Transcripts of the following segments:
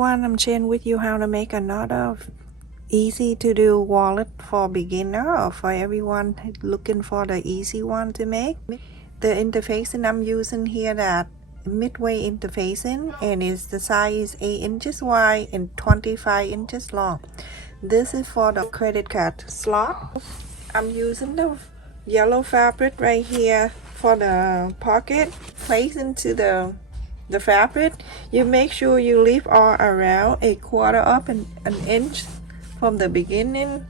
everyone, I'm sharing with you how to make another easy to do wallet for beginner or for everyone looking for the easy one to make. The interfacing I'm using here, that midway interfacing, and the size is 8 inches wide and 25 inches long. This is for the credit card slot. I'm using the yellow fabric right here for the pocket. Place into the fabric. You make sure you leave all around a quarter up an inch from the beginning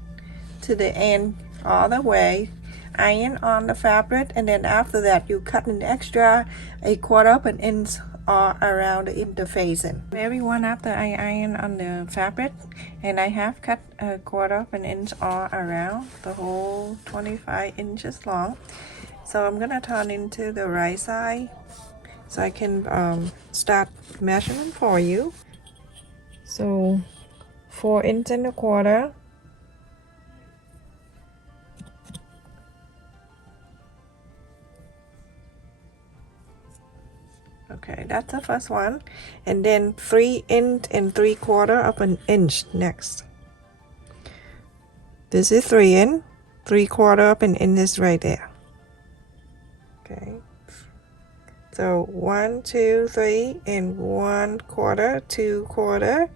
to the end, all the way. Iron on the fabric, and then after that you cut an extra a quarter up an inch all around the interfacing. Everyone, after I iron on the fabric, and I have cut a quarter up an inch all around the whole 25 inches long. So I'm gonna turn into the right side so I can start measurement for you. So 4 inches and a quarter. Okay, that's the first one, and then 3 inches and 3/4 of an inch next. This is 3 inches, 3/4 of an inch is right there. Okay, so 1, 2, 3, and 1/4, 2/4,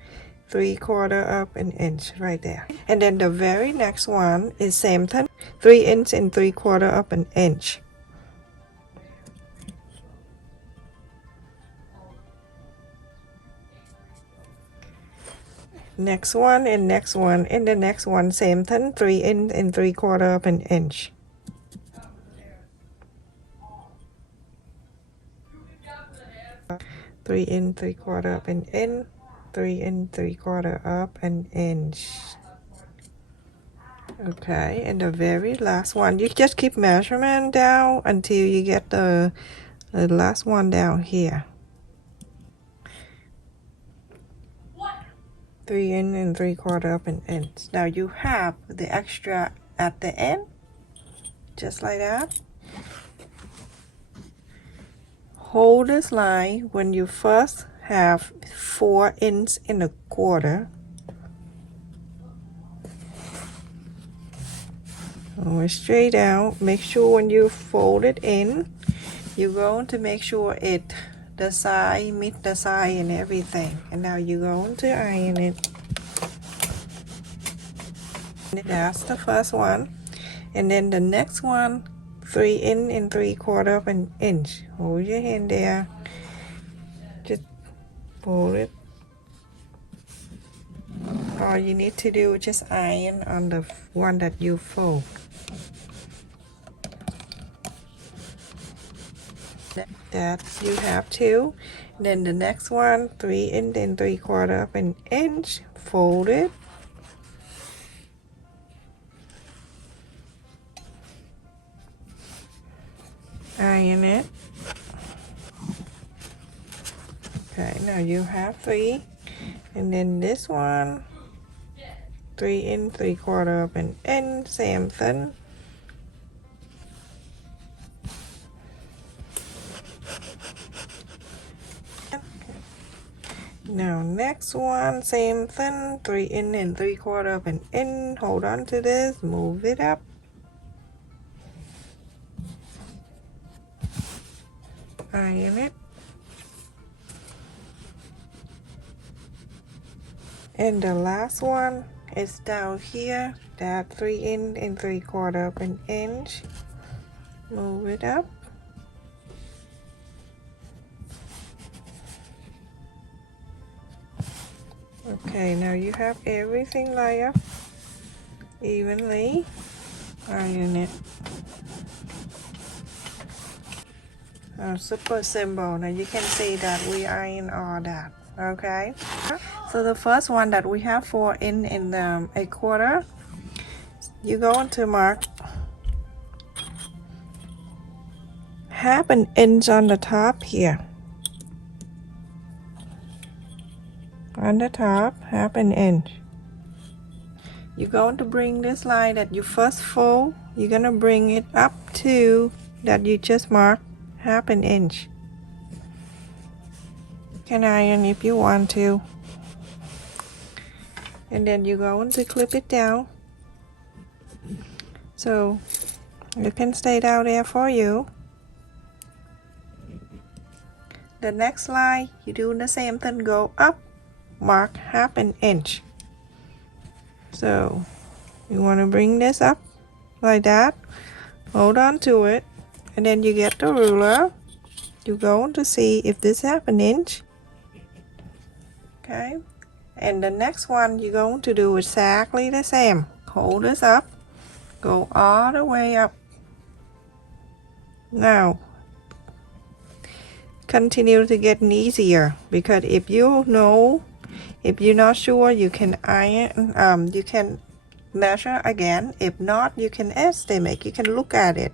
3/4 of an inch right there. And then the very next one is same thing, 3 inches and 3/4 of an inch. Next one and next one and the next one, same thing, 3 inches and 3/4 of an inch. Three inches, 3/4 of an inch, 3 inches, 3/4 of an inch. Okay, and the very last one, you just keep measurement down until you get the last one down here. 3 inches and 3/4 of an inch. Now you have the extra at the end, just like that. Hold this line when you first have 4 inches and a quarter. Go straight down. Make sure when you fold it in, you're going to make sure the side meet the side and everything. And now you're going to iron it. That's the first one. And then the next one, 3 inches and 3/4 of an inch. Hold your hand there. Just fold it. All you need to do is just iron on the one that you fold. That you have two. Then the next one, 3 inches and 3/4 of an inch. Fold it. Iron it. Okay, now you have 3, and then this one, 3 inches, 3/4 of an inch, same thing. Now next one, same thing, 3 inches and 3/4 of an inch. Hold on to this, move it up. Iron it. And the last one is down here, that 3 inches and 3/4 of an inch. Move it up. Okay, now you have everything lined up evenly. Iron it. Super simple. Now you can see that we iron all that. Okay, so the first one that we have 4 inches and a quarter, you're going to mark half an inch on the top here. On the top, half an inch. You're going to bring this line that you first fold, you're going to bring it up to that you just marked half an inch. You can iron if you want to. and then you're going to clip it down so it can stay down there for you. The next line, you do the same thing, go up, mark 1/2 inch. So you want to bring this up like that, hold on to it, and then you get the ruler. You're going to see if this 1/2 inch. Okay, and the next one you're going to do exactly the same. Hold this up, go all the way up. Now continue to get easier, because if you're not sure, you can iron, you can measure again. If not, you can estimate, you can look at it,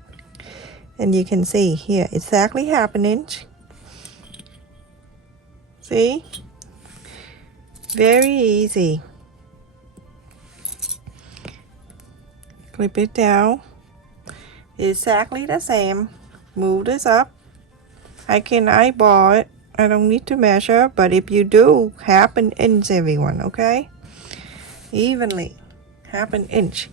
and you can see here exactly 1/2 inch. See, very easy. Clip it down exactly the same. Move this up. I can eyeball it, I don't need to measure, but if you do, 1/2 inch everyone, okay? Evenly, 1/2 inch.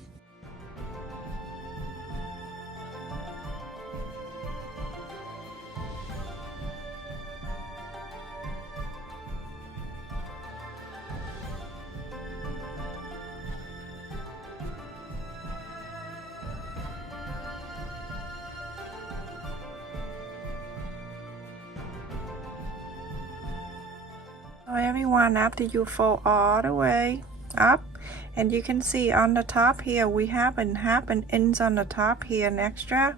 So everyone, after you fold all the way up, and you can see on the top here we have a 1/2 inch on the top here, an extra,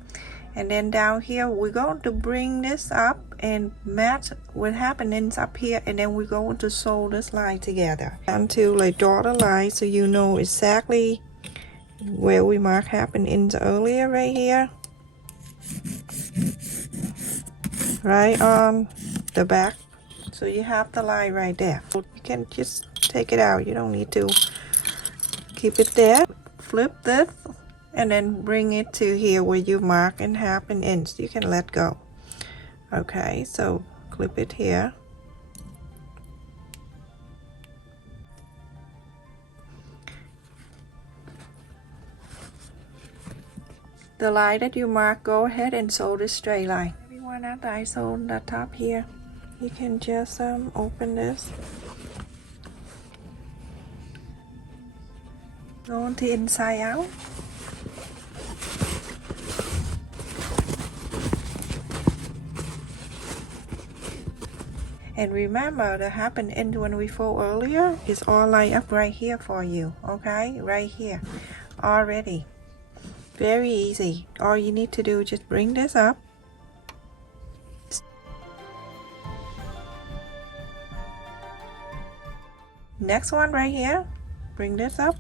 and then down here we're going to bring this up and match with 1/2 inch up here, and then we're going to sew this line together until like draw the line so you know exactly where we marked 1/2 inch earlier, right here, right on the back. So you have the line right there. You can just take it out, you don't need to keep it there. Flip this and then bring it to here where you mark in 1/2 inch. You can let go. Okay, so clip it here. The line that you mark, go ahead and sew this straight line. Everyone, after I sew the top here, you can just open this, go on the inside out, and remember the 1/2 inch when we fold earlier is all lined up right here for you, okay, right here already. Very easy. All you need to do is just bring this up, next one right here, bring this up,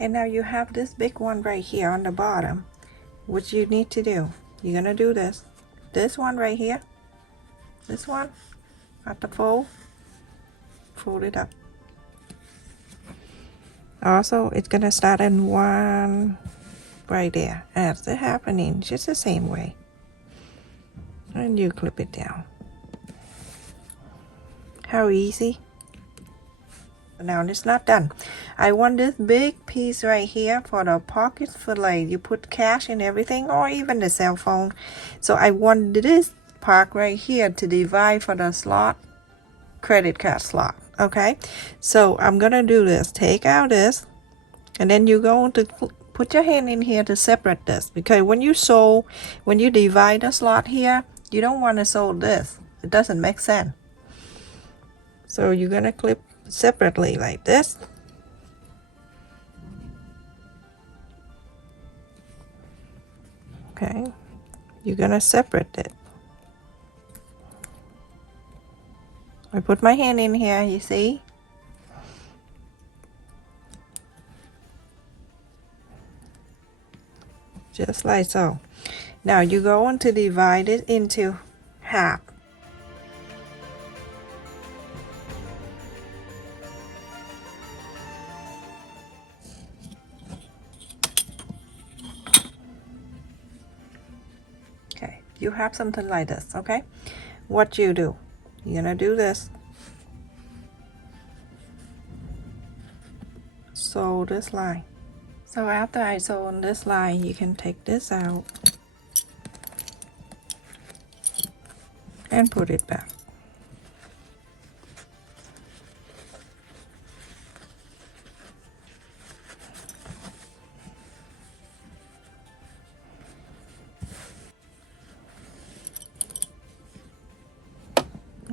and now you have this big one right here on the bottom. What you need to do, you're gonna do this one right here, this one at the fold it up. Also, it's gonna start in one right there at the 1/2 inch, just the same way, and you clip it down. How easy. Now it's not done. I want this big piece right here for the pocket, for like you put cash and everything, or even the cell phone. So I want this part right here to divide for the slot, credit card slot. Okay, so I'm gonna do this. Take out this, and then you're going to put your hand in here to separate this, because when you divide the slot here, you don't want to sew this. It doesn't make sense. So you're gonna clip separately like this. Okay, you're gonna separate it. I put my hand in here, you see, just like so. Now you're going to divide it into half. Okay, you have something like this. Okay, what you do, you're gonna do this, sew this line. So after I sew on this line, you can take this out and put it back.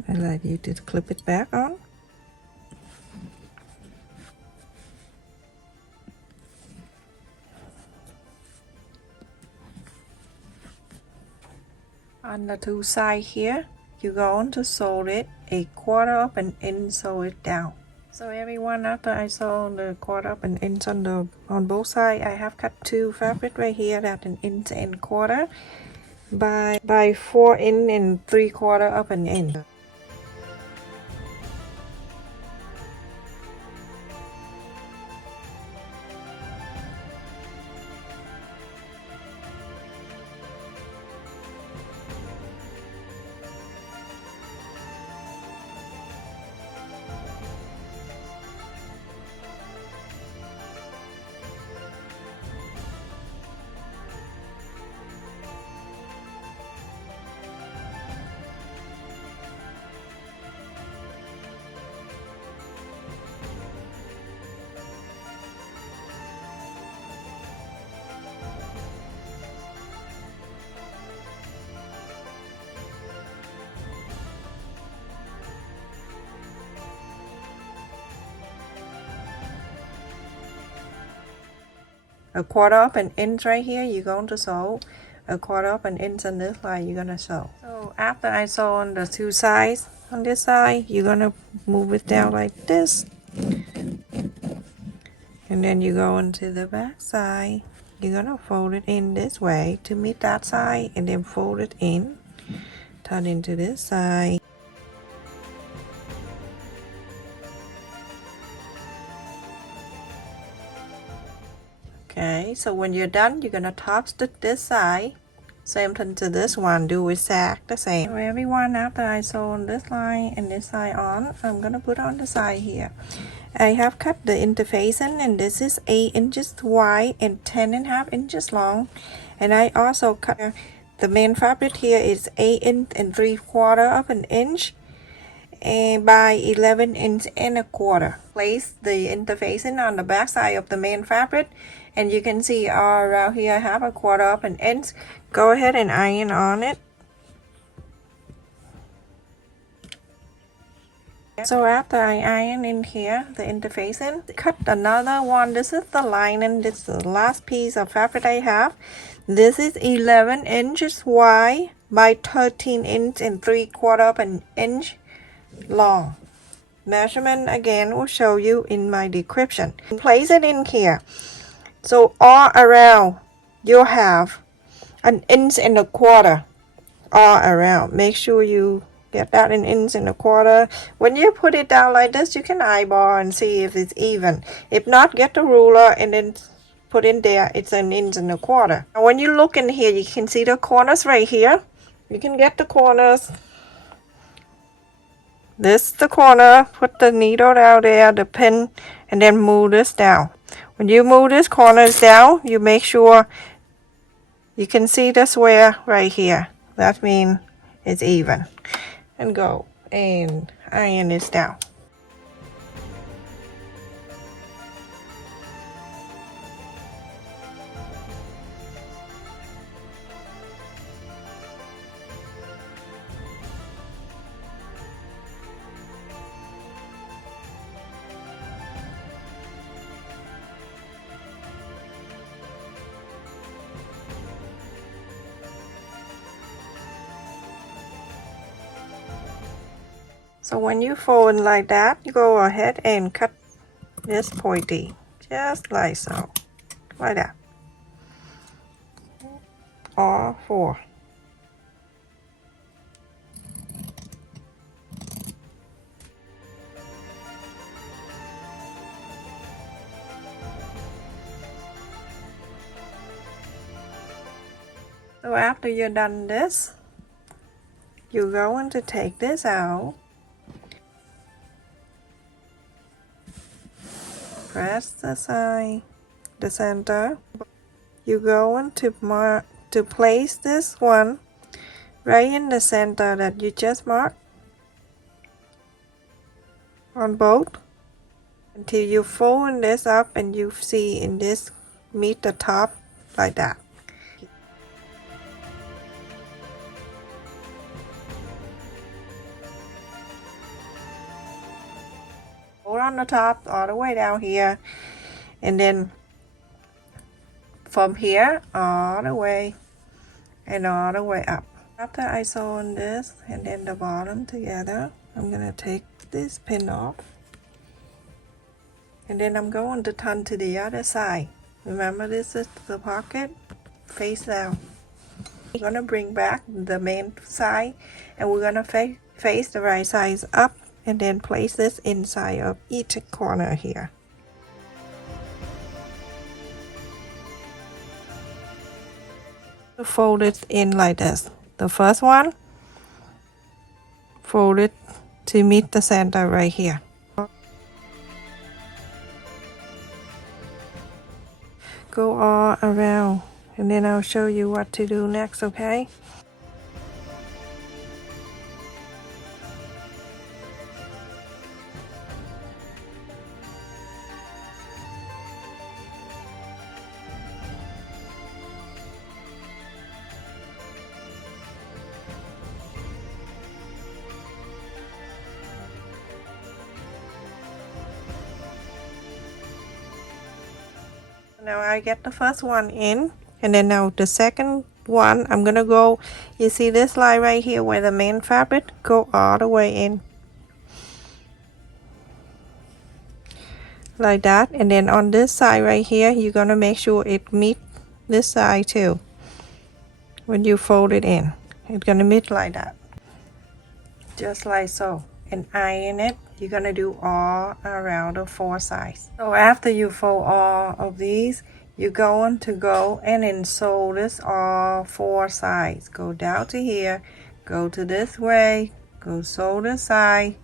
I like you to clip it back on. On the two sides here, you're going to sew it a quarter up and inch, sew it down. So everyone, after I sew the quarter up and inch on both sides, I have cut two fabric right here at an inch and quarter by 4 inch and 3/4 up an inch. A quarter up an inch right here, you're going to sew a quarter up an inch on this line, you're gonna sew. So after I sew on the two sides, on this side, you're gonna move it down like this, and then you go into the back side. You're gonna fold it in this way to meet that side, and then fold it in, turn into this side. Okay, so when you're done, you're gonna top stitch this side. Same thing to this one, do exact the same. So everyone, after I sew on this line and this side on, I'm gonna put on the side here. I have cut the interfacing, and this is 8 inches wide and 10.5 inches long. And I also cut the main fabric here is 8 inch and 3/4 of an inch and by 11 inch and 1/4. Place the interfacing on the back side of the main fabric, and you can see all around here I have 1/4 of an inch. Go ahead and iron on it. So after I iron in here the interfacing, cut another one. This is the lining. This is the last piece of fabric I have. This is 11 inches wide by 13 inch and 3/4 of an inch long. Measurement again will show you in my description. Place it in here. So all around you'll have 1.25 inches all around. Make sure you get that 1.25 inches. When you put it down like this, you can eyeball and see if it's even. If not, get the ruler and then put in there. It's 1.25 inches. Now when you look in here, you can see the corners right here. You can get the corners. This is the corner. Put the needle down there, the pin, and then move this down. When you move this corners down, you make sure you can see the square right here. That means it's even. And go and iron this down. So when you fold like that, you go ahead and cut this pointy, just like so, like that. all four. So after you're done this, you're going to take this out, press the side, the center. You're going to place this one right in the center that you just marked on both until you fold this up and you see in this meet the top like that. Hold on the top all the way down here, and then from here all the way and all the way up. After I sew on this and then the bottom together, I'm gonna take this pin off, and then I'm going to turn to the other side. Remember, this is the pocket face down. We're gonna bring back the main side, and we're gonna face the right side up, and then place this inside of each corner here. Fold it in like this. The first one, fold it to meet the center right here. Go all around, and then I'll show you what to do next, okay? Now I get the first one in, and then now the second one, I'm gonna go, you see this line right here where the main fabric, go all the way in like that, and then on this side right here, you're gonna make sure it meets this side too. When you fold it in, it's gonna meet like that, just like so, and iron it. You're gonna do all around the four sides. So after you fold all of these, you're going to go and then sew this all four sides. Go down to here, go to this way, go sew this side.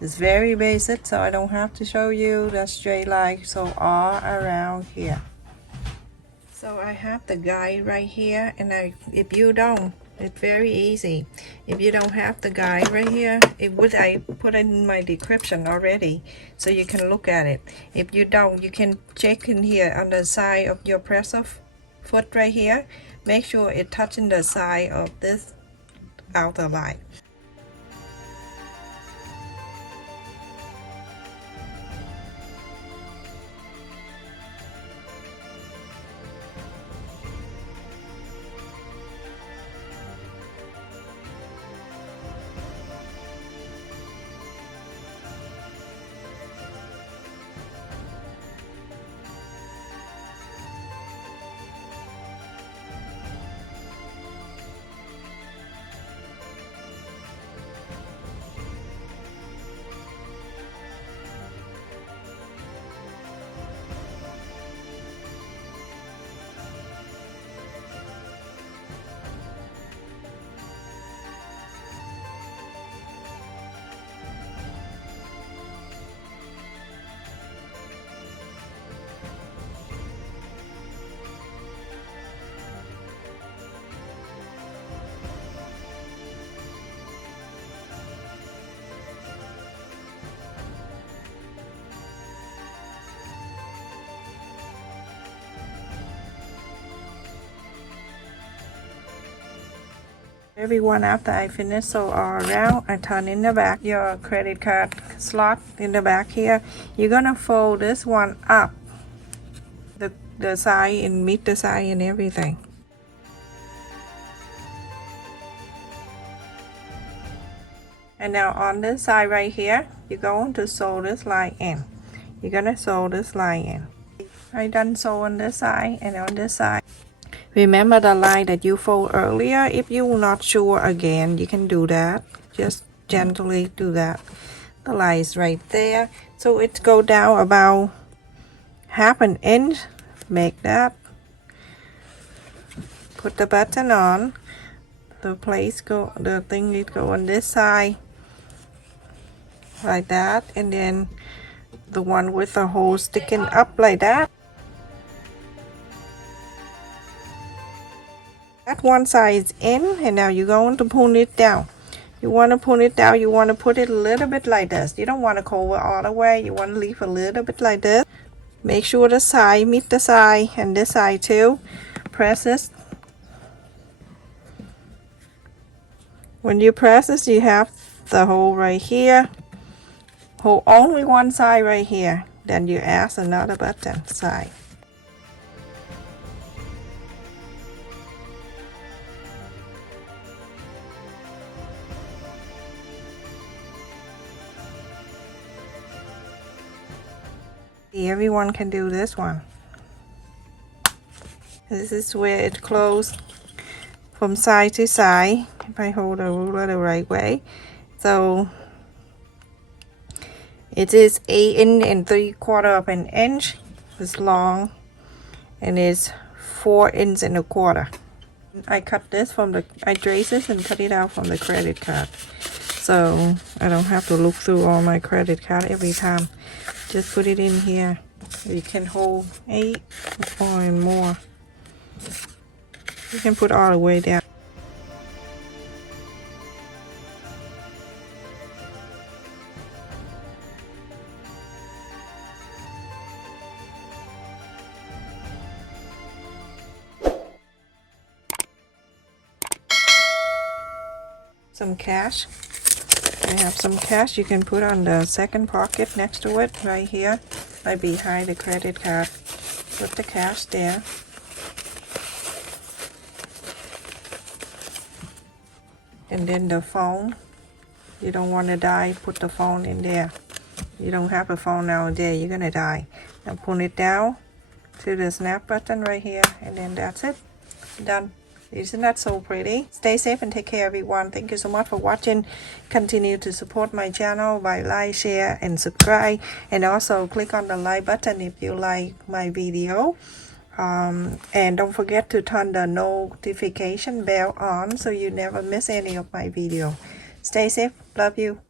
It's very basic, so I don't have to show you the straight line. So all around here. So I have the guide right here, and if you don't, it's very easy. If you don't have the guide right here, I put in my description already, so you can look at it. If you don't, you can check in here on the side of your presser foot right here. Make sure it touching the side of this outer line. Everyone, after I finish sew all around, I turn in the back your credit card slot in the back here. You're gonna fold this one up the side and meet the side and everything. And now on this side right here, you're going to sew this line in. You're gonna sew this line in. I done sew on this side and on this side. Remember the line that you fold earlier. If you're not sure again, you can do that. Just gently do that. The line is right there. So it go down about half an inch. Make that. Put the button on. The thing is go on this side. Like that. And then the one with the hole sticking up like that. That one side is in, and now you're going to pull it down. You want to pull it down, you want to put it a little bit like this. You don't want to cover all the way, you want to leave a little bit like this. Make sure the side meet the side and this side too. Press this. When you press this, you have the hole right here. Hold only one side right here. Then you add another button side. Everyone can do this one. This is where it closes from side to side. If I hold the ruler the right way. So it is 8 3/4 of an inch. It's long and it's 4 1/4 inches. I cut this I trace this and cut it out from the credit card. So I don't have to look through all my credit card every time. Just put it in here. You can hold 8 or more. You can put all the way down. Some cash. I have some cash you can put on the second pocket next to it, right here, right behind the credit card. Put the cash there. And then the phone. You don't want to die, put the phone in there. You don't have a phone nowadays, you're gonna die. Now pull it down to the snap button right here, and then that's it. Done. Isn't that so pretty? Stay safe and take care, everyone. Thank you so much for watching. Continue to support my channel by like, share, and subscribe. And also click on the like button if you like my video. And don't forget to turn the notification bell on so you never miss any of my video. Stay safe. Love you.